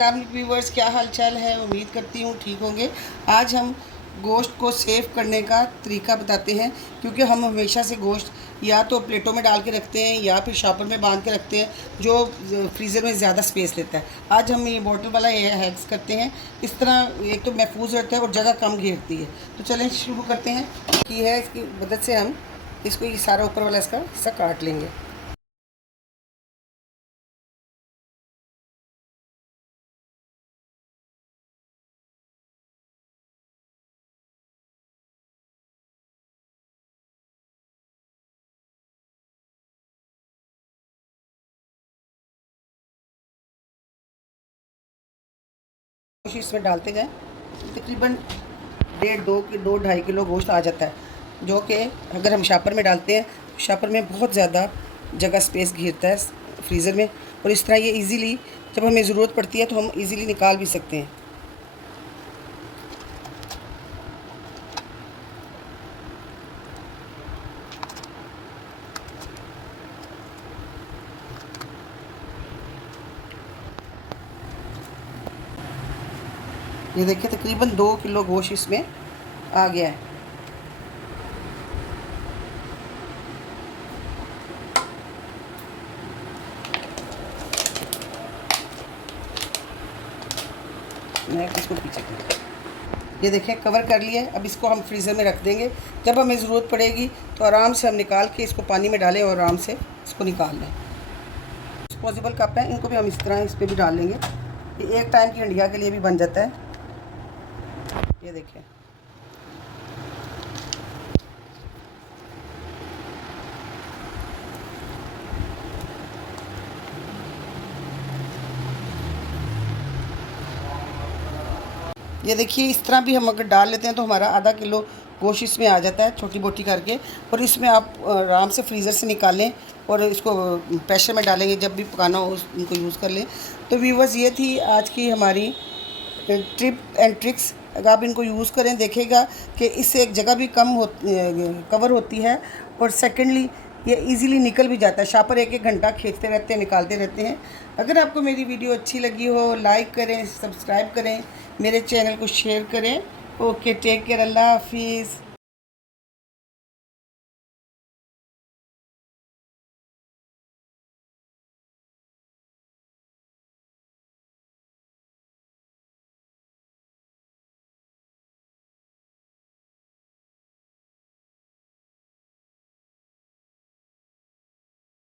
Viewers, क्या हाल चाल है। उम्मीद करती हूँ ठीक होंगे। आज हम गोश्त को सेव करने का तरीका बताते हैं, क्योंकि हम हमेशा से गोश्त या तो प्लेटों में डाल के रखते हैं या फिर शॉपर में बांध के रखते हैं, जो फ्रीज़र में ज़्यादा स्पेस लेता है। आज हम ये बॉटल वाला ये हैक्स करते हैं। इस तरह एक तो महफूज रहता है और जगह कम घेरती है। तो चलें शुरू करते हैं। की है इसकी मदद से हम इसको ये सारा ऊपर वाला इसका हिस्सा काट लेंगे। इसमें डालते गए तकरीबन 1.5-2 गोश्त आ जाता है, जो कि अगर हम शापर में डालते हैं, शापर में बहुत ज़्यादा जगह स्पेस घेरता है फ्रीज़र में। और इस तरह ये इजीली जब हमें ज़रूरत पड़ती है तो हम इजीली निकाल भी सकते हैं। ये देखिए तकरीबन 2 किलो गोश्त इसमें आ गया है। मैं इसको पीछे कर, ये देखिए कवर कर लिया है। अब इसको हम फ्रीज़र में रख देंगे। जब हमें ज़रूरत पड़ेगी तो आराम से हम निकाल के इसको पानी में डालें और आराम से इसको निकाल लें। डिस्पोजेबल कप है, इनको भी हम इस तरह इस पर भी डाल लेंगे। ये एक टाइम की हंडिया के लिए भी बन जाता है। ये देखिए ये देखिए इस तरह भी हम अगर डाल लेते हैं तो हमारा आधा किलो गोश्त इसमें आ जाता है, छोटी बोटी करके। और इसमें आप आराम से फ्रीज़र से निकालें और इसको प्रेशर में डालेंगे, जब भी पकाना हो उनको यूज़ कर लें। तो व्यूवर्स, ये थी आज की हमारी टिप एंड ट्रिक्स। अगर आप इनको यूज़ करें, देखेगा कि इससे एक जगह भी कवर होती है, और सेकेंडली ये इजीली निकल भी जाता है। शापर एक एक घंटा खींचते रहते हैं, निकालते रहते हैं। अगर आपको मेरी वीडियो अच्छी लगी हो, लाइक करें, सब्सक्राइब करें, मेरे चैनल को शेयर करें। ओके, टेक केयर, अल्लाह हाफिज़।